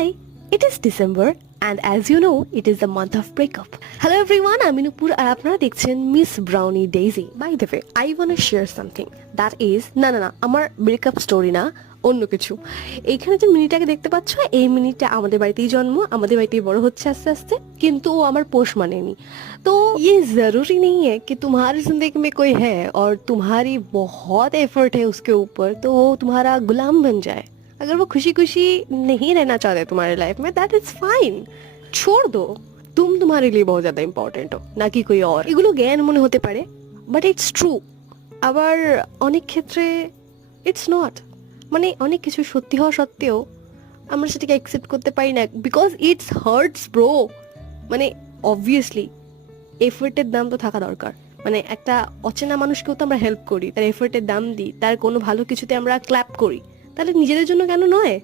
Hi, it is December and as you know, it is the month of breakup. Hello everyone, আমি নূপুর আর আপনারা দেখছেন miss Brownie Daisy. By the way, I wanna share something that is না আমার breakup story না, অন্য কিছু। এইখানে যে মিনিটাকে দেখতে পাচ্ছ, এই মিনিটা আমাদের বাড়িতেই জন্ম, আমাদের বাড়িতেই বড় হচ্ছে আস্তে আস্তে, কিন্তু ও আমার পোষ মানেনি। तो ये जरूरी नहीं है कि तुम्हारी जिंदगी में कोई है और तुम्हारी बहुत एफर्ट है उसके ऊपर तो वो तुम्हारा गुलाम बन जाए। अगर वो खुशी खुशी नहीं रहना चाहते तुम्हारे लाइफ में, दैट इज फाइन, छोड़ दो। तुम तुम्हारे लिए बहुत ज्यादा इम्पोर्टेंट हो, না কি कोई और। এগুলো জ্ঞান মনে হতে পারে, বাট ইটস ট্রু। আবার অনেক ক্ষেত্রে ইটস নট, মানে অনেক কিছু সত্যি হওয়া সত্ত্বেও আমরা সেটাকে অ্যাকসেপ্ট করতে পারি না, বিকজ ইটস হার্টস ব্রো। মানে অবভিয়াসলি এফোর্টের দাম তো থাকা দরকার। মানে একটা অচেনা মানুষকেও তো আমরা হেল্প করি, তার এফোর্টের দাম দিই, তার কোনো ভালো কিছুতে আমরা ক্ল্যাপ করি, তাহলে নিজেদের জন্য কেন নয়?